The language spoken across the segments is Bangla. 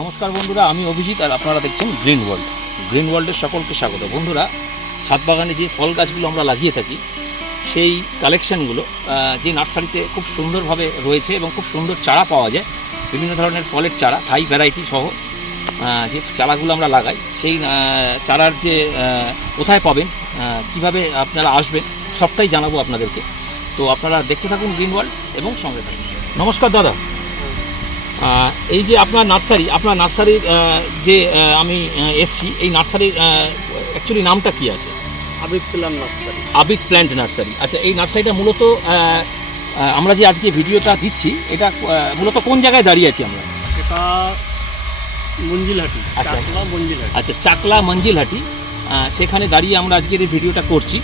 নমস্কার বন্ধুরা, আমি অভিজিৎ আর আপনারা দেখছেন গ্রিন ওয়ার্ল্ড গ্রিন ওয়ার্ল্ডের সকলকে স্বাগত। বন্ধুরা, ছাদ বাগানে যে ফল গাছগুলো আমরা লাগিয়ে থাকি, সেই কালেকশানগুলো যে নার্সারিতে খুব সুন্দরভাবে রয়েছে এবং খুব সুন্দর চারা পাওয়া যায়, বিভিন্ন ধরনের ফলের চারা থাই ভ্যারাইটি সহ যে চারাগুলো আমরা লাগাই, সেই চারার যে কোথায় পাবেন কীভাবে আপনারা আসবেন, সবটাই জানাব আপনাদেরকে। তো আপনারা দেখতে থাকুন গ্রিন ওয়ার্ল্ড এবং সঙ্গে থাকুন। নমস্কার দাদা। এই যে আপনার নার্সারি আপনার নার্সারির যে আমি এসছি এই নার্সারির অ্যাকচুয়ালি নামটা কি আছে? Abid plant nursery. Abid plant nursery. আচ্ছা এই নার্সারিটা মূলত আমরা যে আজকে ভিডিওটা দিচ্ছি এটা মূলত কোন জায়গায় দাঁড়িয়ে আছি আমরা? এটা মঞ্জিলহাটি আচ্ছা। চাকলা মঞ্জিলহাটি। আচ্ছা চাকলা মঞ্জিলহাটি সেখানে দাঁড়িয়ে আমরা আজকের এই ভিডিওটা করছি।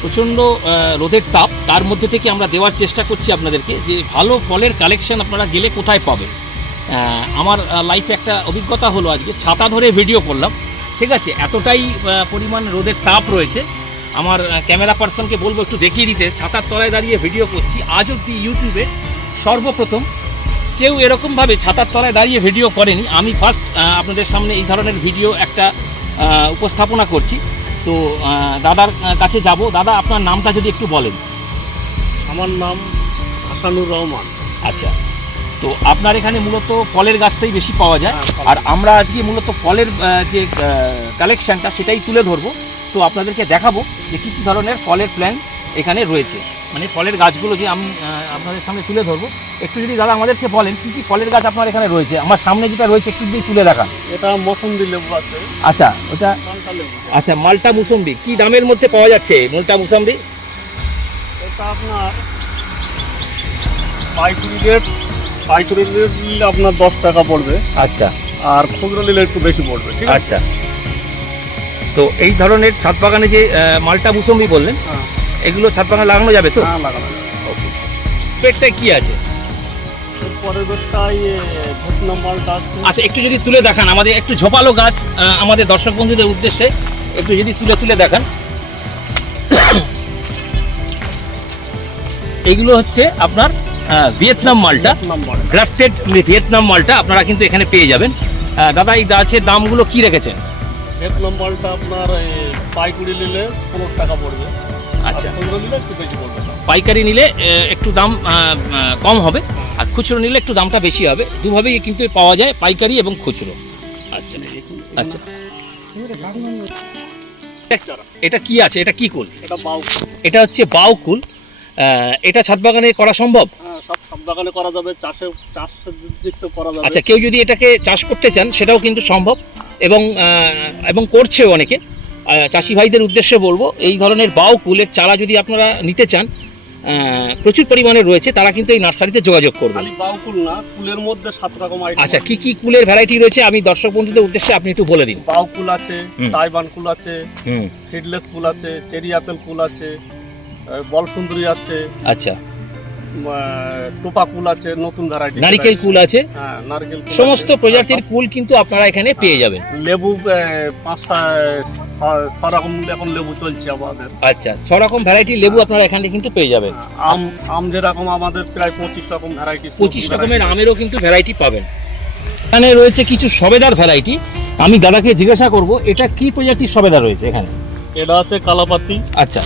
প্রচণ্ড রোদের তাপ। তার মধ্যে থেকে আমরা দেওয়ার চেষ্টা করছি আপনাদেরকে যে ভালো ফলের কালেকশন আপনারা গেলে কোথায় পাবেন। আমার লাইফে একটা অভিজ্ঞতা হলো আজকে। ছাতা ধরে ভিডিও করলাম। ঠিক আছে? এতটাই পরিমাণ রোদের তাপ রয়েছে। আমার ক্যামেরা পার্সনকে বলব একটু দেখিয়ে দিতে। ছাতার তলায় দাঁড়িয়ে ভিডিও করছি। আজ অব্দি ইউটিউবে সর্বপ্রথম কেউ এরকমভাবে ছাতার তলায় দাঁড়িয়ে ভিডিও করেনি। আমি ফার্স্ট আপনাদের সামনে এই ধরনের ভিডিও একটা উপস্থাপনা করছি। তো দাদার কাছে যাব। দাদা আপনার নামটা যদি একটু বলেন। আমার নাম হাসানুর রহমান। আচ্ছা। তো আপনার এখানে মূলত ফলের গাছটাই বেশি পাওয়া যায়। হ্যাঁ, আর আমরা আজকে মূলত ফলের যে কালেকশনটা সেটাই তুলে ধরবো। তো আপনাদেরকে দেখাবো যে কী কী ধরনের ফলের প্ল্যান এখানে রয়েছে। মানে ফলের গাছগুলো যে আমি আপনাদের সামনে তুলে ধরবো। একটু যদি দাদা আমাদেরকে বলেন কী কী ফলের গাছ আপনার এখানে রয়েছে? আমার সামনে যেটা রয়েছে একটু যদি তুলে দেখান। এটা মৌসুমদি লেবু আছে। আচ্ছা ওটা আচ্ছা মালটা মুসম্বি কি দামের মধ্যে পাওয়া যাচ্ছে মালটা মুসম্বি এটা আপনার পাইকারি রেট পাইকারি নিলে আপনার দশ টাকা পড়বে। আচ্ছা। আর খুচরো নিলে একটু বেশি পড়বে ঠিক আছে? আচ্ছা। তো এই ধরনের ছাদ বাগানে যে মালটা মুসম্বি বললেন হ্যাঁ। এগুলো ছাদ বাগানে লাগানো যাবে তো? হ্যাঁ, লাগানো যাবে। পেটটায় কি আছে? আচ্ছা একটু যদি তুলে দেখান আমাদের একটু ঝোপালো গাছ আমাদের দর্শক বন্ধুদের উদ্দেশ্যে একটু যদি তুলে তুলে দেখান। এইগুলো হচ্ছে আপনার ভিয়েতনাম মালটা গ্রাফটেড ভিয়েতনাম মালটা আপনারা কিন্তু এখানে পেয়ে যাবেন। দাদা এই গাছের দামগুলো কি রেখেছেন? ভিয়েতনাম মালটা আপনার পাইকুড়ি নিলে পনেরো টাকা পড়বে। আচ্ছা। পাইকারি নিলে একটু দাম কম হবে। আর খুচরো নিলে একটু দামটা বেশি হবে। দুভাবেই কিন্তু পাওয়া যায় পাইকারি এবং খুচরো। আচ্ছা আচ্ছা। এটা কি আছে? এটা কি কুল? এটা হচ্ছে বাউ কুল আহ, এটা ছাদ বাগানে করা সম্ভব? হ্যাঁ সব সব বাগানে করা যাবে চাষে চাষের দিক করা যাবে। আচ্ছা কেউ যদি এটাকে চাষ করতে চান সেটাও কিন্তু সম্ভব। এবং এবং করছে অনেকে। চাষি ভাইদের উদ্দেশ্যে বলব এই ধরনের বাউ কুলের চারা যদি আপনারা নিতে চান প্রচুর পরিমাণে রয়েছে তারা কিন্তু এই নার্সারিতে যোগাযোগ কুল না কুলের মধ্যে সাত রকম আইটেম আচ্ছা কি কি কুলের ভ্যারাইটি রয়েছে আমি দর্শক বন্ধুদের উদ্দেশ্যে আপনি একটু বলে দিন। বাউ কুল আছে হুম। তাইবান কুল আছে সিডলেস কুল আছে চেরি আপেল কুল আছে বল সুন্দরী আছে। আচ্ছা। টোপা কুল আছে নতুন ভ্যারাইটি নারিকেল কুল আছে? হ্যাঁ নারকেল কুল সমস্ত প্রজাতির কুল কিন্তু আপনারা এখানে পেয়ে যাবেন। লেবু পাঁচ ছয় রকম এখন লেবু চলছে আমাদের। আচ্ছা ছ রকম ভ্যারাইটির লেবু আপনারা এখানে কিন্তু পেয়ে যাবেন। আম আম যেরকম আমাদের প্রায় পঁচিশ রকম ভ্যারাইটি পঁচিশ রকমের আমেরও কিন্তু ভ্যারাইটি পাবেন। এখানে রয়েছে কিছু সবেদার ভ্যারাইটি আমি দাদাকে জিজ্ঞাসা করব এটা কি প্রজাতির সবেদা রয়েছে এখানে? এটা আছে কালাপাতি। আচ্ছা।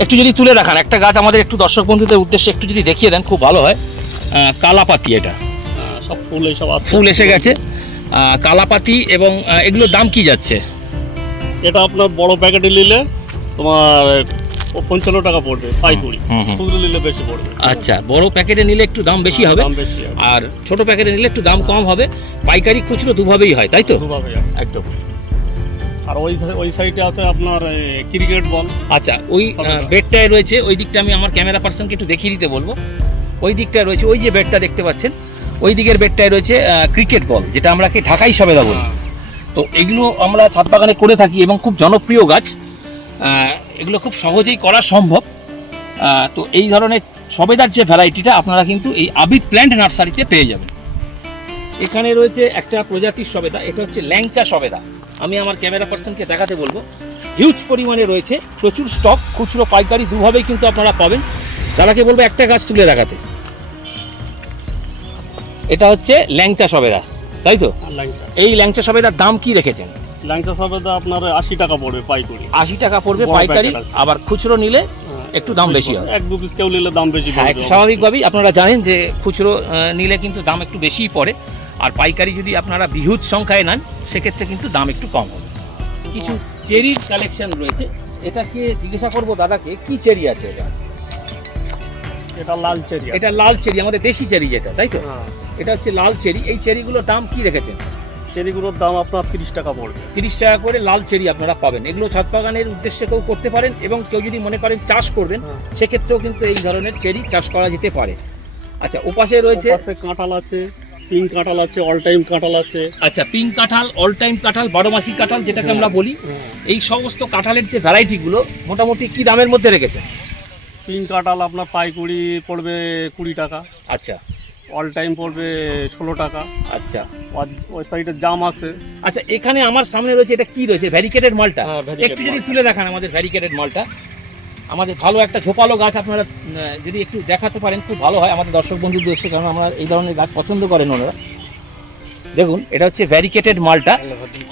একটু যদি তুলে দেখান একটা গাছ আমাদের একটু দর্শক বন্ধুদের উদ্দেশ্যে একটু যদি দেখিয়ে দেন খুব ভালো হয়। কালাপাতি এটা। সব ফুল এইসব ফুল এসে গেছে। কালাপাতি এবং এগুলোর দাম কি যাচ্ছে? এটা আপনার বড় প্যাকেটে নিলে তোমার পঞ্চান্ন টাকা পড়বে পাইকুড়ি। খুচরো নিলে বেশি পড়বে। আচ্ছা বড় প্যাকেটে নিলে একটু দাম বেশি হবে। দাম বেশি আর ছোট প্যাকেটে নিলে একটু দাম কম হবে। পাইকারি খুচরো দুভাবেই হয় তাই তো? দুভাবে একদম। আর ওই ওই সাইডে আছে আপনার ক্রিকেট বল আচ্ছা ওই বেডটায় রয়েছে ওই দিকটা আমি আমার ক্যামেরা পার্সনকে একটু দেখিয়ে দিতে বলব। ওই দিকটায় রয়েছে ওই যে বেডটা দেখতে পাচ্ছেন ওই দিকের বেডটায় রয়েছে ক্রিকেট বল যেটা আমরা কি ঢাকাই সবেদা বলি। তো এগুলো আমরা ছাদ বাগানে করে থাকি এবং খুব জনপ্রিয় গাছ। এগুলো খুব সহজেই করা সম্ভব। তো এই ধরনের সবেদার যে ভ্যারাইটিটা আপনারা কিন্তু এই আবিদ প্ল্যান্ট নার্সারিতে পেয়ে যাবেন। এখানে রয়েছে একটা প্রজাতির সবেদা এটা হচ্ছে ল্যাংচা সবেদা। আমি আমার ক্যামেরা পার্সনকে দেখাতে বলব। হিউজ পরিমাণে রয়েছে প্রচুর স্টক খুচরো পাইকারি দুভাবেই কিন্তু আপনারা পাবেন। দাদাকে বলব একটা গাছ তুলে দেখাতে। এটা হচ্ছে ল্যাংচা সবেদা তাই তো? এই ল্যাংচা সবেদার দাম কি রেখেছেন? ল্যাংচা সবেদা আপনার আশি টাকা পড়বে পাইকারি। আশি টাকা পড়বে পাইকারি আবার খুচরো নিলে হ্যাঁ, একটু দাম বেশি হয়। এক দু পিস কেউ নিলে দাম বেশি হ্যাঁ। স্বাভাবিকভাবেই আপনারা জানেন যে খুচরো নিলে কিন্তু দাম একটু বেশিই পড়ে। আর পাইকারি যদি আপনারা বৃহৎ সংখ্যায় নেন সেক্ষেত্রে কিন্তু দাম একটু কম হবে। কিছু চেরির কালেকশন রয়েছে। এটাকে জিজ্ঞাসা করব দাদাকে কি চেরি আছে এটা? এটা লাল চেরি এটা লাল চেরি আমাদের দেশি চেরি যেটা তাই তো? হ্যাঁ। এটা হচ্ছে লাল চেরি। এই চেরিগুলোর দাম কি রেখেছেন? চেরিগুলোর দাম আপনার তিরিশ টাকা পড়বে। তিরিশ টাকা করে লাল চেরি আপনারা পাবেন। এগুলো ছাদ বাগানের উদ্দেশ্যে কেউ করতে পারেন এবং কেউ যদি মনে করেন চাষ করবেন হ্যাঁ। সেক্ষেত্রেও কিন্তু এই ধরনের চেরি চাষ করা যেতে পারে। আচ্ছা ওপাশে রয়েছে কাঁঠাল আছে। পিঙ্ক কাঁঠাল আছে অল টাইম কাঁঠাল আছে। আচ্ছা পিঙ্ক কাঁঠাল অল টাইম কাঁঠাল বারো মাসি কাঁঠাল যেটাকে আমরা বলি এই সমস্ত কাঁঠালের যে ভ্যারাইটিগুলো মোটামুটি কি দামের মধ্যে রেখেছেন পিঙ্ক কাঁঠাল আপনার পাইকুড়ি পড়বে কুড়ি টাকা। আচ্ছা। অল টাইম পড়বে ষোলো টাকা। আচ্ছা। ওই সাইডে জাম আছে। আচ্ছা এখানে আমার সামনে রয়েছে এটা কি রয়েছে? ভ্যারিকেটেড মালটা? হ্যাঁ, একটু যদি তুলে দেখান আমাদের ভ্যারিকেটেড মালটা। আমাদের ভালো একটা ঝোপালো গাছ আপনারা যদি একটু দেখাতে পারেন খুব ভালো হয় আমাদের দর্শক বন্ধুদের এসে কারণ আমরা এই ধরনের গাছ পছন্দ করেন ওনারা। দেখুন এটা হচ্ছে ভ্যারিকেটেড মালটা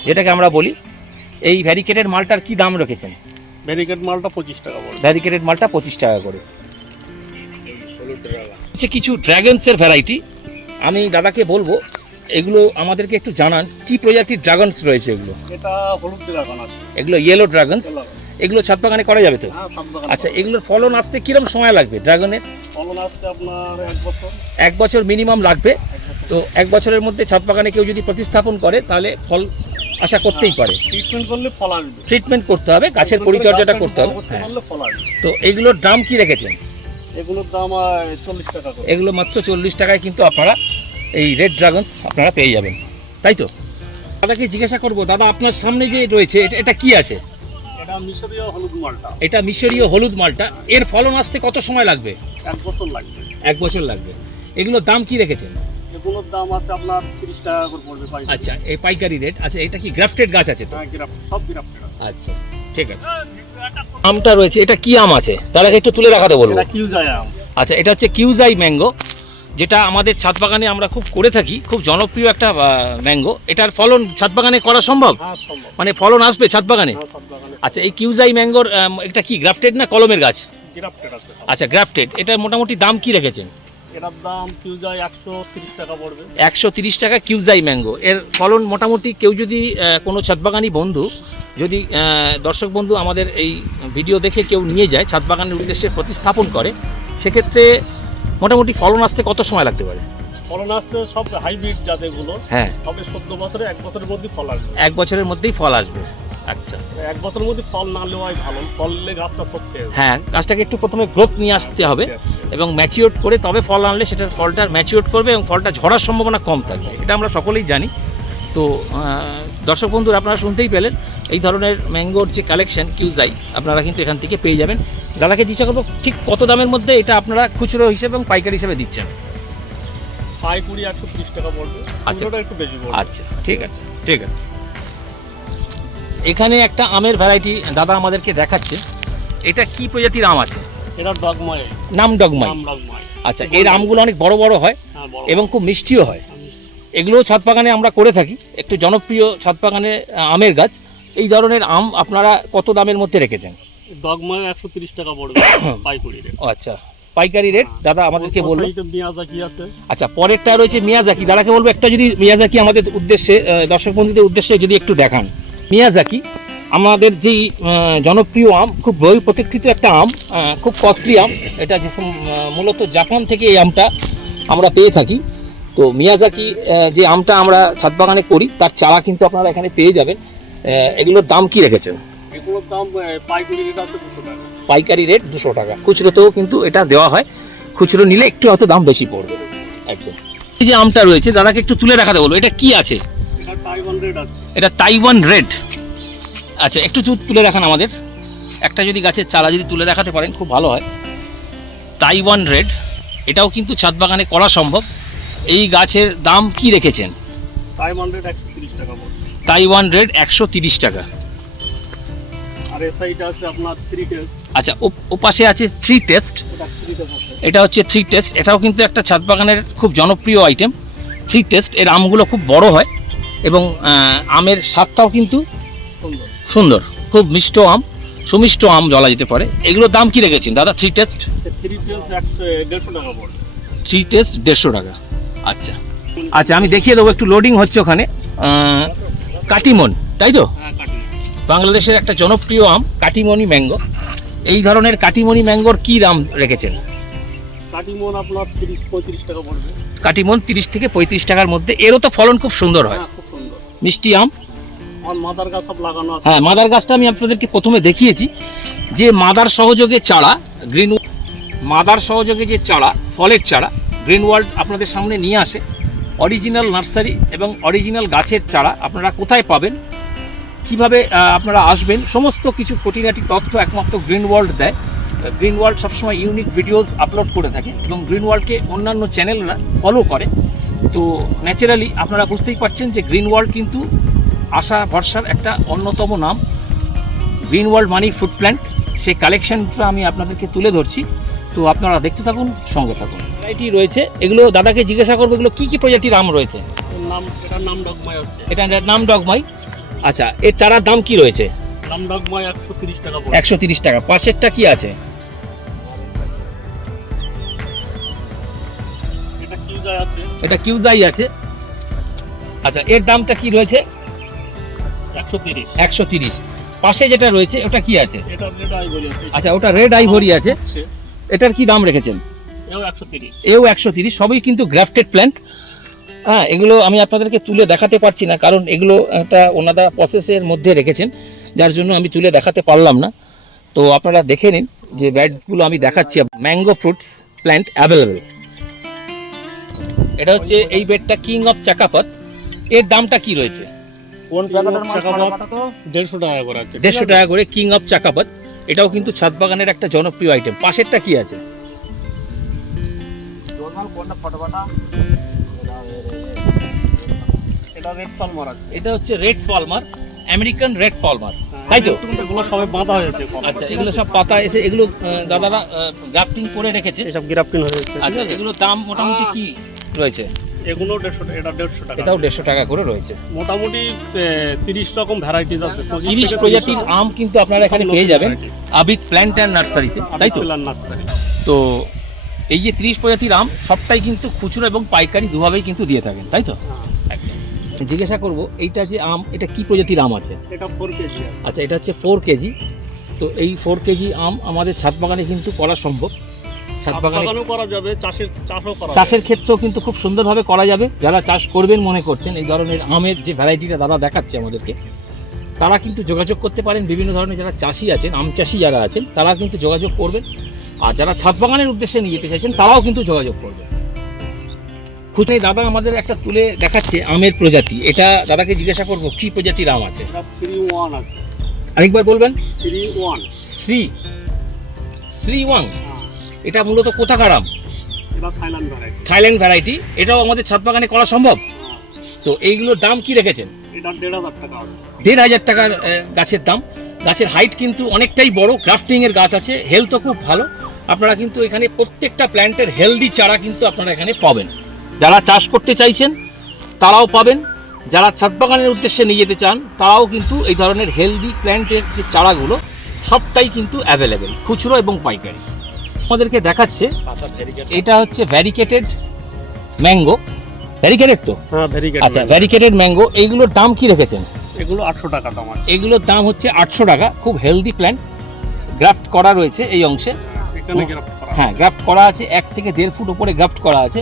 যেটাকে আমরা বলি। এই ভ্যারিকেটেড মালটার কি দাম রেখেছেন? ব্যারিকেড মালটা পঁচিশ টাকা পড়বে ভ্যারিকেটেড মালটা পঁচিশ টাকা করে। হচ্ছে কিছু ড্রাগনসের ভ্যারাইটি আমি দাদাকে বলব এগুলো আমাদেরকে একটু জানান কি প্রজাতির ড্রাগনস রয়েছে এগুলো? এটা হলুদ ড্রাগন আছে। এগুলো ইয়েলো ড্রাগনস এগুলো ছাদ বাগানে করা যাবে তো? হ্যাঁ আচ্ছা এগুলোর ফলন আসতে কিরম সময় লাগবে ড্রাগনের ফলন আসছে আপনার এক বছর। এক বছর মিনিমাম লাগবে। তো এক বছরের মধ্যে ছাদ বাগানে কেউ যদি প্রতিস্থাপন করে তাহলে ফল আশা করতেই পারে। ট্রিটমেন্ট করলে ফল আসবে। ট্রিটমেন্ট করতে হবে গাছের পরিচর্যাটা করতে হবে। হ্যাঁ। তো এগুলোর দাম কি রেখেছেন? এগুলোর দাম চল্লিশ টাকা এগুলো মাত্র চল্লিশ টাকায় কিন্তু আপনারা এই রেড ড্রাগনস আপনারা পেয়ে যাবেন। তাই তো? দাদাকে জিজ্ঞাসা করব দাদা আপনার সামনে যে রয়েছে এটা কি আছে? এটা মিশরীয় হলুদ মালটা। এটা মিশরীয় হলুদ মালটা। এর ফলন আসতে কত সময় লাগবে? এক বছর লাগবে। এক বছর লাগবে। এগুলোর দাম কি রেখেছেন? এগুলোর দাম আছে আপনার তিরিশ টাকা করে পড়বে আচ্ছা এই পাইকারি রেট। আচ্ছা এটা কি গ্রাফটেড গাছ আছে তো? হ্যাঁ সব গ্রাফটেড আচ্ছা ঠিক আছে। আমটা রয়েছে এটা কি আম আছে? তার আগে একটু তুলে রাখাতে বলব। এটা কিউ আম। আচ্ছা এটা হচ্ছে কিউজাই ম্যাঙ্গো। যেটা আমাদের ছাদ বাগানে আমরা খুব করে থাকি খুব জনপ্রিয় একটা ম্যাঙ্গো। এটার ফলন ছাদ বাগানে করা সম্ভব? হ্যাঁ মানে ফলন আসবে ছাদ বাগানে হ্যাঁ আচ্ছা এই কিউজাই ম্যাঙ্গোর এটা কি গ্রাফটেড না কলমের গাছ। আচ্ছা গ্রাফটেড। এটা মোটামুটি দাম কি রেখেছেন? এটার দাম একশো তিরিশ টাকা পড়বে। একশো তিরিশ টাকা কিউজাই ম্যাঙ্গো। এর ফলন মোটামুটি কেউ যদি কোনো ছাদবাগানি বন্ধু যদি দর্শক বন্ধু আমাদের এই ভিডিও দেখে কেউ নিয়ে যায় ছাদ বাগানের উদ্দেশ্যে প্রতিস্থাপন করে সেক্ষেত্রে মোটামুটি ফলন আসতে কত সময় লাগতে পারে? ফলন আসতে সব হাইব্রিড জাতেগুলো হ্যাঁ। সবে চোদ্দ বছরে এক বছরের মধ্যে ফল আসবে। এক বছরের মধ্যেই ফল আসবে। আচ্ছা। এক বছরের মধ্যে ফল না নেওয়াই ভালো ফল নিলে গাছটা সত্যি হ্যাঁ গাছটাকে একটু প্রথমে গ্রোথ নিয়ে আসতে হবে এবং ম্যাচিওর করে তবে ফল আনলে সেটার ফলটা ম্যাচিওর করবে এবং ফলটা ঝরার সম্ভাবনা কম থাকবে। এটা আমরা সকলেই জানি। তো দর্শক বন্ধুরা আপনারা শুনতেই পেলেন এই ধরনের ম্যাঙ্গোর যে কালেকশন কিউজাই আপনারা কিন্তু এখান থেকে পেয়ে যাবেন। দাদাকে জিজ্ঞাসা করব ঠিক কত দামের মধ্যে এটা আপনারা খুচরো হিসেবে এবং পাইকারি হিসেবে দিচ্ছেন? কুড়ি একশো তিরিশ টাকা পড়বে। আচ্ছা। একটু বেশি আচ্ছা ঠিক আছে ঠিক আছে। এখানে একটা আমের ভ্যারাইটি দাদা আমাদেরকে দেখাচ্ছে। এটা কি প্রজাতির আম আছে? এটা ডগময় নাম ডগময় আচ্ছা এর আমগুলো অনেক বড় বড় হয় হ্যাঁ এবং খুব মিষ্টিও হয়। এগুলোও ছাদ বাগানে আমরা করে থাকি। একটু জনপ্রিয় ছাদ বাগানে আমের গাছ। এই ধরনের আম আপনারা কত দামের মধ্যে রেখেছেন? ডগময় একশো তিরিশ টাকা পড়বে পাই রেট। আচ্ছা পাইকারি রেট? দাদা আমাদেরকে বলব মিয়াজাকি আছে। আচ্ছা পরেরটা রয়েছে মিয়াজাকি। দাদাকে বলব একটা যদি মিয়াজাকি আমাদের উদ্দেশ্যে দর্শক বন্ধুদের উদ্দেশ্যে যদি একটু দেখান। মিয়াজাকি আমাদের যেই জনপ্রিয় আম খুব বই প্রতীক্ষিত একটা আম খুব কস্টলি আম। এটা যে মূলত জাপান থেকে এই আমটা আমরা পেয়ে থাকি। তো মিয়াজাকি যে আমটা আমরা ছাদ বাগানে করি তার চারা কিন্তু আপনারা এখানে পেয়ে যাবেন। এগুলোর দাম কি রেখেছেন? পাইকারি রেট দুশো টাকা। খুচরোতেও কিন্তু এটা দেওয়া হয়। খুচরো নিলে একটু হয়তো দাম বেশি পড়বে। একদম। এই যে আমটা রয়েছে দাদাকে একটু তুলে রাখাতে বলব এটা কি আছে? এটা তাইওয়ান রেড আচ্ছা একটু তুলে রাখান আমাদের। একটা যদি গাছের চারা যদি তুলে দেখাতে পারেন খুব ভালো হয়। তাইওয়ান রেড এটাও কিন্তু ছাদ বাগানে করা সম্ভব। এই গাছের দাম কি রেখেছেন? টাইওয়ান রেট একশো তিরিশ টাকা তাইওয়ান রেড একশো তিরিশ টাকা। আর এ সাইড আছে আপনার থ্রি টেস্ট আচ্ছা ও- ওপাশে আছে থ্রি টেস্ট এটা হচ্ছে থ্রি টেস্ট এটাও কিন্তু একটা ছাদ বাগানের খুব জনপ্রিয় আইটেম থ্রি টেস্ট এর আমগুলো খুব বড় হয় এবং আমের স্বাদটাও কিন্তু সুন্দর। খুব মিষ্ট আম সুমিষ্ট আম বলা যেতে পারে। এগুলোর দাম কি রেখেছেন? দাদা থ্রি টেস্ট থ্রি পিস দেড়শো টাকা থ্রি টেস্ট দেড়শো টাকা। আচ্ছা। আচ্ছা আমি দেখিয়ে দেবো একটু লোডিং হচ্ছে ওখানে। কাটিমন তাই তো? হ্যাঁ বাংলাদেশের একটা জনপ্রিয় আম কাটিমনি ম্যাঙ্গো। এই ধরনের কাটিমনি ম্যাঙ্গোর কি দাম রেখেছেন? কাটিমন আপনার তিরিশ পঁয়ত্রিশ টাকা পড়বে। কাটিমন তিরিশ থেকে পঁয়ত্রিশ টাকার মধ্যে। এরও তো ফলন খুব সুন্দর হয়। হ্যাঁ খুব সুন্দর। মিষ্টি আম? মাদার গাছ সব লাগানো আছে। হ্যাঁ মাদার গাছটা আমি আপনাদেরকে প্রথমে দেখিয়েছি। যে মাদার সহযোগে চারা গ্রিন মাদার সহযোগে যে চারা ফলের চারা গ্রিন ওয়ার্ল্ড আপনাদের সামনে নিয়ে আসে। অরিজিনাল নার্সারি এবং অরিজিনাল গাছের চারা আপনারা কোথায় পাবেন? কীভাবে আপনারা আসবেন? সমস্ত কিছু খুঁটিনাটি তথ্য একমাত্র গ্রিন ওয়ার্ল্ড দেয়। গ্রিন ওয়ার্ল্ড সবসময় ইউনিক ভিডিওস আপলোড করে থাকে এবং গ্রিন ওয়ার্ল্ডকে অন্যান্য চ্যানেলরা ফলো করে। তো ন্যাচারালি আপনারা বুঝতেই পারছেন যে গ্রিন ওয়ার্ল্ড কিন্তু আশা, ভরসার একটা অন্যতম নাম। Green world money food plant, সেই কালেকশনটা আমি আপনাদেরকে তুলে ধরছি। তো আপনারা দেখতে থাকুন, সঙ্গে থাকুন। ভ্যারাইটি রয়েছে। এগুলো দাদাকে জিজ্ঞাসা করব এগুলো কী কী প্রজাতির আম রয়েছে? নাম এটার নাম ডগমাই হচ্ছে। এটা নাম ডগমাই? আচ্ছা এর চারার দাম কি রয়েছে? নাম ডগমাই একশো তিরিশ টাকা একশো তিরিশ টাকা। পাশেরটা কি আছে? এটা কিউজাই আছে। আচ্ছা এর দামটা কি রয়েছে? একশো তিরিশ। একশো তিরিশ। পাশে যেটা রয়েছে ওটা কি আছে? আচ্ছা ওটা রেড আইভরি আছে। এটার কি দাম রেখেছেন? এও একশো তিরিশ। একশো তিরিশ সবই কিন্তু গ্রাফটেড প্ল্যান্ট। হ্যাঁ এগুলো আমি আপনাদেরকে তুলে দেখাতে পারছি না কারণ এগুলো একটা ওনারা প্রসেসের মধ্যে রেখেছেন যার জন্য আমি তুলে দেখাতে পারলাম না। তো আপনারা দেখে নিন যে ব্যাডসগুলো আমি দেখাচ্ছি। ম্যাঙ্গো ফ্রুটস প্ল্যান্ট অ্যাভেলেবেল এটা হচ্ছে এই বেডটা কিং অফ চাকাপাত এর দামটা কি রয়েছে? দেড়শো টাকা করে দেড়শো টাকা করে কিং অফ চাকাপাত এটাও কিন্তু ছাদ বাগানের একটা জনপ্রিয় আইটেম পাশেরটা কি আছে? এটা রেড পালমার আছে। এটা হচ্ছে red palmer American red palmer তাই তো? এগুলো সবাই বাঁধা হয়েছে আচ্ছা এগুলো সব পাতা এসে এগুলো দাদারা গ্রাফটিং করে রেখেছে। এসব গ্রাফটিং হয়েছে আচ্ছা এগুলোর দাম মোটামুটি কি রয়েছে? এগুলো দেড়শো এটা দেড়শো টাকা। এটাও দেড়শো টাকা করে রয়েছে। মোটামুটি তিরিশ রকম ভ্যারাইটিস আছে। তিরিশ প্রজাতির আম কিন্তু আপনারা এখানে পেয়ে যাবেন। আবিদ প্ল্যান্ট অ্যান্ড নার্সারিতে তাই তো? নার্সারি তো এই যে তিরিশ প্রজাতির আম সবটাই কিন্তু খুচরো এবং পাইকারি দুভাবেই কিন্তু দিয়ে থাকেন তাই তো? জিজ্ঞাসা করব এইটা যে আম এটা কি প্রজাতির আম আছে? এটা ফোর কেজি আচ্ছা এটা হচ্ছে ফোর কেজি তো এই ফোর কেজি আম আমাদের ছাদ বাগানে কিন্তু করা সম্ভব। ছাদ করা যাবে চাষের চাষও করা চাষের ক্ষেত্রেও কিন্তু খুব সুন্দরভাবে করা যাবে। যারা চাষ করবেন মনে করছেন এই ধরনের আমের যে ভ্যারাইটিটা দাদা দেখাচ্ছে আমাদেরকে তারা কিন্তু যোগাযোগ করতে পারেন। বিভিন্ন ধরনের যারা চাষি আছেন আম চাষি যারা আছেন তারা কিন্তু যোগাযোগ করবেন। আর যারা ছাদ বাগানের উদ্দেশ্যে নিয়ে যেতে চাইছেন তারাও কিন্তু যোগাযোগ করবে। খুঁজে দাদা আমাদের একটা তুলে দেখাচ্ছে আমের প্রজাতি। এটা দাদাকে জিজ্ঞাসা করব কি প্রজাতির আম আছে? শ্রী ওয়ান আছে। আরেকবার বলবেন? শ্রী ওয়ান। শ্রী। শ্রী ওয়াং এটা মূলত কোথাকার আম? Thailand variety. এটাও আমাদের ছাদ বাগানে করা সম্ভব? তো এইগুলোর দাম কি রেখেছেন? দেড় হাজার টাকার গাছের দাম। গাছের হাইট কিন্তু অনেকটাই বড় গ্রাফটিং এর গাছ আছে হেলথও খুব ভালো। আপনারা কিন্তু এখানে প্রত্যেকটা প্ল্যান্টের হেলদি চারা কিন্তু আপনারা এখানে পাবেন। যারা চাষ করতে চাইছেন তারাও পাবেন। যারা ছাদ বাগানের উদ্দেশ্যে নিয়ে যেতে চান তারাও কিন্তু এই ধরনের হেলদি প্ল্যান্টের যে চারাগুলো সবটাই কিন্তু অ্যাভেলেবেল খুচরো এবং পাইকারি। আমাদেরকে দেখাচ্ছে এটা হচ্ছে ভ্যারিকেটেড ম্যাঙ্গো ভ্যারিকেটেড তো? হ্যাঁ আচ্ছা ভ্যারিকেটেড ম্যাঙ্গো এইগুলোর দাম কি রেখেছেন? এগুলো আটশো টাকা দাম এগুলোর দাম হচ্ছে আটশো টাকা খুব হেলদি প্ল্যান্ট গ্রাফট করা রয়েছে এই অংশে। হ্যাঁ গ্রাফট করা আছে এক থেকে দেড় ফুট উপরে গ্রাফট করা আছে।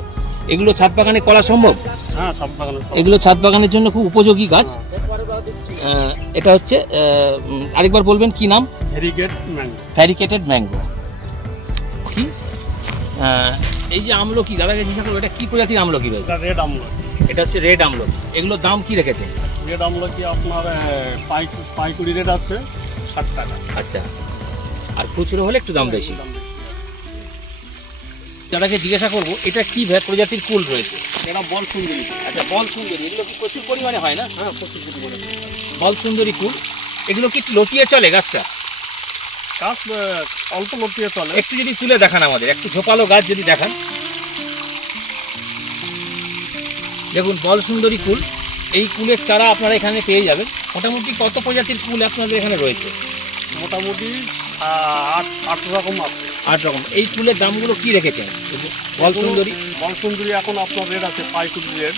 এগুলো ছাদ বাগানে করা সম্ভব? হ্যাঁ এগুলো ছাদ বাগানের জন্য খুব উপযোগী গাছ। এটা হচ্ছে আরেকবার বলবেন কি নাম? ভেরিগেট ম্যাঙ্গো ভ্যারিকেটেড ম্যাঙ্গো কি? এই যে আমলকি দাদাকে জিজ্ঞাসা করব এটা কি প্রজাতির আমলকি রয়েছে? রেড আমলো এটা হচ্ছে রেড আমলকি। এগুলোর দাম কি রেখেছে? রেড আমলো কি আপনার পাই পাইকুড়ি রেট আছে ষাট টাকা। আচ্ছা। আর খুচরো হলে একটু দাম বেশি। দাদাকে জিজ্ঞাসা করব এটা কি প্রজাতির কুল রয়েছে? এটা বল সুন্দরী। আচ্ছা বল সুন্দরী এগুলো কি প্রচুর পরিমাণে হয় না? হ্যাঁ কেজি করে বল সুন্দরী কুল এগুলো কি লতিয়ে চলে গাছটা? গাছ অল্প লটিয়ে চলে। একটু যদি তুলে দেখান আমাদের একটু ঝোপালো গাছ যদি দেখান। দেখুন বল সুন্দরী কুল এই কুলের চারা আপনারা এখানে পেয়ে যাবেন। মোটামুটি কত প্রজাতির কুল আপনাদের এখানে রয়েছে? মোটামুটি আট আট রকম আছে। আট রকম। এই কুলের দামগুলো কি রেখেছেন বল সুন্দরী। বলসুন্দরী এখন আপনার রেট আছে পাইকুরি রেট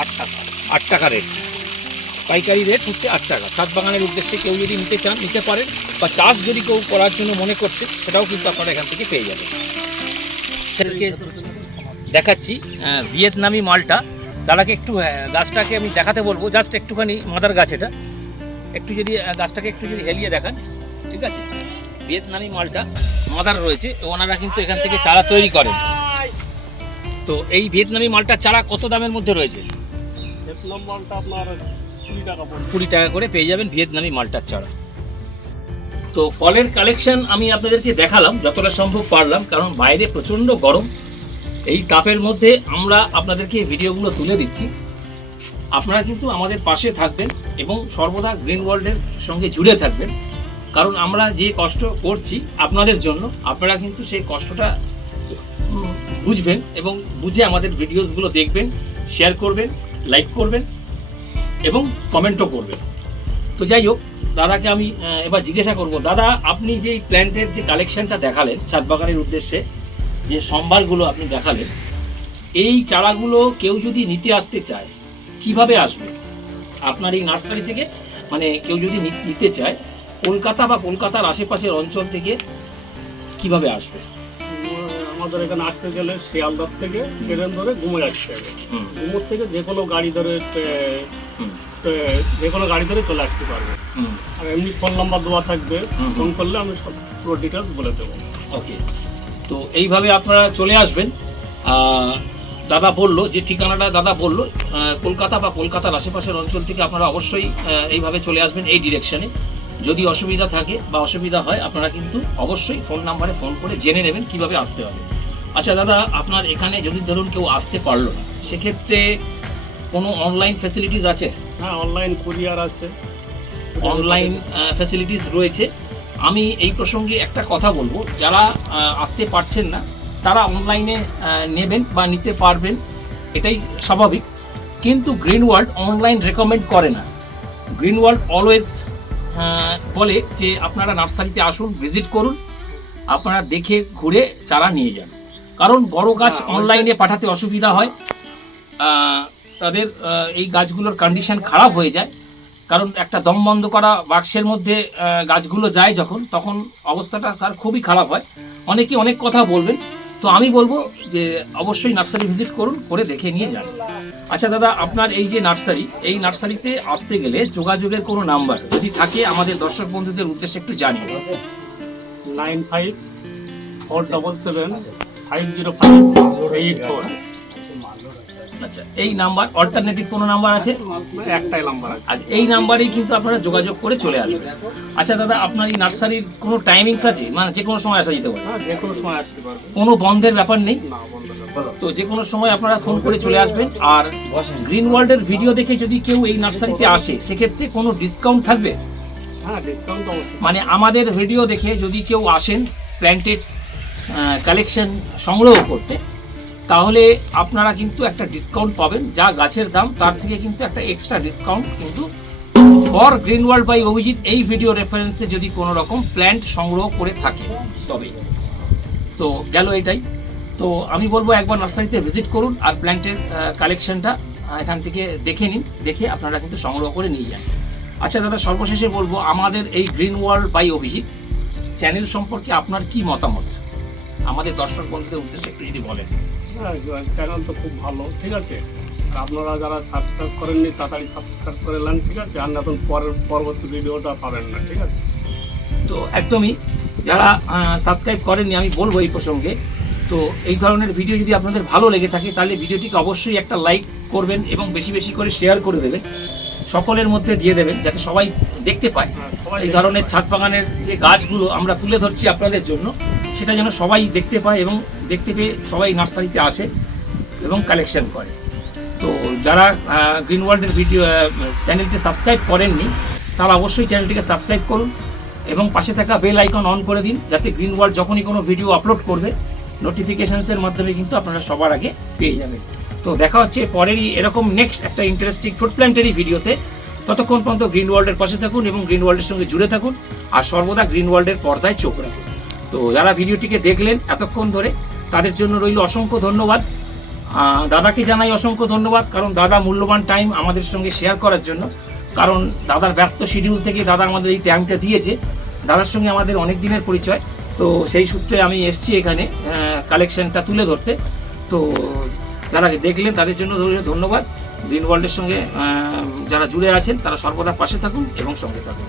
আট টাকা। আট টাকা রেট। পাইকারি রেট হচ্ছে আট টাকা। ছাদ বাগানের উদ্দেশ্যে কেউ যদি নিতে চান নিতে পারেন বা চাষ যদি কেউ করার জন্য মনে করছে সেটাও কিন্তু আপনারা এখান থেকে পেয়ে যাবেন। দেখাচ্ছি ভিয়েতনামি মালটা। দাদাকে একটু গাছটাকে আমি দেখাতে বলব। জাস্ট একটুখানি মাদার গাছ এটা। একটু যদি গাছটাকে একটু যদি হেলিয়ে দেখান ঠিক আছে? ভিয়েতনামি মালটা মাদার রয়েছে ওনারা কিন্তু এখান থেকে চারা তৈরি করেন। তো এই ভিয়েতনামি মালটার চারা কত দামের মধ্যে রয়েছে? আপনার কুড়ি টাকা কুড়ি টাকা করে পেয়ে যাবেন ভিয়েতনামি মালটার চারা। তো ফলের কালেকশন আমি আপনাদেরকে দেখালাম যতটা সম্ভব পারলাম কারণ বাইরে প্রচণ্ড গরম। এই তাপের মধ্যে আমরা আপনাদেরকে ভিডিওগুলো তুলে দিচ্ছি। আপনারা কিন্তু আমাদের পাশে থাকবেন এবং সর্বদা গ্রিন ওয়ার্ল্ডের সঙ্গে জুড়ে থাকবেন। কারণ আমরা যে কষ্ট করছি আপনাদের জন্য, আপনারা কিন্তু সেই কষ্টটা বুঝবেন এবং বুঝে আমাদের ভিডিওসগুলো দেখবেন শেয়ার করবেন লাইক করবেন এবং কমেন্টও করবেন। তো যাই হোক, দাদাকে আমি এবার জিজ্ঞাসা করব, দাদা আপনি যে প্ল্যান্টের যে কালেকশনটা দেখালেন বাগানের উদ্দেশ্যে, যে সম্ভারগুলো আপনি দেখালেন, এই চারাগুলো কেউ যদি নিতে আসতে চায়, কীভাবে আসবে? আপনার এই নার্সারি থেকে মানে কেউ যদি নিতে চায় কলকাতা বা কলকাতার আশেপাশের অঞ্চল থেকে কীভাবে আসবে? আমাদের এখানে আসতে গেলে শিয়ালদার থেকে ট্রেন ধরে ঘুমে আসতে হবে। ঘুমোর থেকে যে কোনো গাড়ি ধরে যে কোনো গাড়ি ধরে চলে আসতে পারবে। আর এমনি ফোন নাম্বার দেওয়া থাকবে ফোন করলে আমি সব পুরো ডিটেলস বলে দেবো। ওকে। তো এইভাবে আপনারা চলে আসবেন। দাদা বলল যে ঠিকানাটা দাদা বলল কলকাতা বা কলকাতার আশেপাশের অঞ্চল থেকে আপনারা অবশ্যই এইভাবে চলে আসবেন এই ডিরেকশনে যদি অসুবিধা থাকে বা অসুবিধা হয় আপনারা কিন্তু অবশ্যই ফোন নাম্বারে ফোন করে জেনে নেবেন কীভাবে আসতে হবে। আচ্ছা দাদা আপনার এখানে যদি ধরুন কেউ আসতে পারল না সেক্ষেত্রে কোনো অনলাইন ফ্যাসিলিটিস আছে? হ্যাঁ অনলাইন কুরিয়ার আছে। অনলাইন ফ্যাসিলিটিস রয়েছে। আমি এই প্রসঙ্গে একটা কথা বলব। যারা আসতে পারছেন না তারা অনলাইনে নেবেন বা নিতে পারবেন। এটাই স্বাভাবিক। কিন্তু গ্রিন ওয়ার্ল্ড অনলাইন রেকমেন্ড করে না। গ্রিন ওয়ার্ল্ড অলওয়েজ বলে যে আপনারা নার্সারিতে আসুন ভিজিট করুন আপনারা দেখে ঘুরে চারা নিয়ে যান। কারণ বড় গাছ হ্যাঁ, অনলাইনে পাঠাতে অসুবিধা হয়। তাদের এই গাছগুলোর কন্ডিশন খারাপ হয়ে যায়। কারণ একটা দম বন্ধ করা বাক্সের মধ্যে গাছগুলো যায় যখন তখন অবস্থাটা তার খুবই খারাপ হয়। অনেকে অনেক কথা বলবেন তো আমি বলব যে অবশ্যই নার্সারি ভিজিট করুন, করে দেখে নিয়ে যান। আচ্ছা দাদা, আপনার এই যে নার্সারি, এই নার্সারিতে আসতে গেলে যোগাযোগের কোনো নাম্বার যদি থাকে, আমাদের দর্শক বন্ধুদের উদ্দেশ্যে একটু জানিয়ে nine five four double seven five zero five eight four. আচ্ছা এই নাম্বার অল্টারনেটিভ কোনো নাম্বার আছে? একটাই নাম্বার আছে। আচ্ছা এই নাম্বারেই কিন্তু আপনারা যোগাযোগ করে চলে আসবেন। আচ্ছা দাদা আপনার এই নার্সারির কোনো টাইমিংস আছে? মানে যে কোনো সময় আসা যেতে পারে। হ্যাঁ যে কোনো সময় আসতে পারবে। কোনো বন্ধের ব্যাপার নেই? তো যে কোনো সময় আপনারা ফোন করে চলে আসবেন। আর গ্রিন ওয়ার্ল্ডের ভিডিও দেখে যদি কেউ এই নার্সারিতে আসে সেক্ষেত্রে কোনো ডিসকাউন্ট থাকবে? হ্যাঁ মানে আমাদের ভিডিও দেখে যদি কেউ আসেন প্ল্যান্টেড কালেকশন সংগ্রহ করতে তাহলে আপনারা কিন্তু একটা ডিসকাউন্ট পাবেন, যা গাছের দাম, তার থেকে কিন্তু একটা এক্সট্রা ডিসকাউন্ট কিন্তু for green world by Abhijit এই ভিডিও রেফারেন্সে যদি কোনো রকম প্ল্যান্ট সংগ্রহ করে থাকে তবেই। তো গেল এটাই। তো আমি বলব একবার নার্সারিতে ভিজিট করুন আর প্ল্যান্টের কালেকশনটা এখান থেকে দেখে নিন, দেখে আপনারা কিন্তু সংগ্রহ করে নিয়ে যান। আচ্ছা দাদা, সর্বশেষে বলব, আমাদের এই green world by Abhijit channel সম্পর্কে আপনার কি মতামত? আমাদের দর্শক বন্ধুদের উদ্দেশ্যে একটু যদি বলেন। চ্যানেল তো খুব ভালো ঠিক আছে? আর আপনারা যারা সাবস্ক্রাইব করেননি তাড়াতাড়ি সাবস্ক্রাইব করে নেন ঠিক আছে? আর নতুন পরের পরবর্তী ভিডিওটা পাবেন না ঠিক আছে? তো একদমই যারা সাবস্ক্রাইব করেননি আমি বলব এই প্রসঙ্গে। তো এই ধরনের ভিডিও যদি আপনাদের ভালো লেগে থাকে তাহলে ভিডিওটিকে অবশ্যই একটা লাইক করবেন এবং বেশি বেশি করে শেয়ার করে দেবেন। সকলের মধ্যে দিয়ে দেবেন যাতে সবাই দেখতে পায়। হ্যাঁ, এই ধরনের ছাদ বাগানের যে গাছগুলো আমরা তুলে ধরছি আপনাদের জন্য সেটা যেন সবাই দেখতে পায় এবং দেখতে পেয়ে সবাই নার্সারিতে আসে এবং কালেকশন করে। তো যারা গ্রিন ওয়ার্ল্ডের ভিডিও চ্যানেলটি সাবস্ক্রাইব করেননি, তারা অবশ্যই চ্যানেলটিকে সাবস্ক্রাইব করুন এবং পাশে থাকা বেল আইকন অন করে দিন, যাতে গ্রিন ওয়ার্ল্ড যখনই কোনো ভিডিও আপলোড করবে নোটিফিকেশানসের মাধ্যমে কিন্তু আপনারা সবার আগে পেয়ে যাবেন। তো দেখা হচ্ছে পরেরই এরকম নেক্সট একটা ইন্টারেস্টিং ফুড প্ল্যান্টেরই ভিডিওতে ততক্ষণ পর্যন্ত গ্রিন ওয়ার্ল্ডের পাশে থাকুন এবং গ্রিন ওয়ার্ল্ডের সঙ্গে জুড়ে থাকুন, আর সর্বদা গ্রিন ওয়ার্ল্ডের পর্দায় চোখ রাখুন। তো যারা ভিডিওটিকে দেখলেন এতক্ষণ ধরে, তাদের জন্য রইল অসংখ্য ধন্যবাদ। দাদাকে জানাই অসংখ্য ধন্যবাদ, কারণ দাদা মূল্যবান টাইম আমাদের সঙ্গে শেয়ার করার জন্য। কারণ দাদার ব্যস্ত শিডিউল থেকে দাদা আমাদের এই টাইমটা দিয়েছে। দাদার সঙ্গে আমাদের অনেক দিনের পরিচয়। তো সেই সূত্রে আমি এসছি এখানে কালেকশনটা তুলে ধরতে। তো যারা দেখলেন তাদের জন্য ধন্যবাদ। গ্রিন ওয়ার্ল্ডের সঙ্গে যারা জুড়ে আছেন, তারা সর্বদা পাশে থাকুন এবং সঙ্গে থাকুন।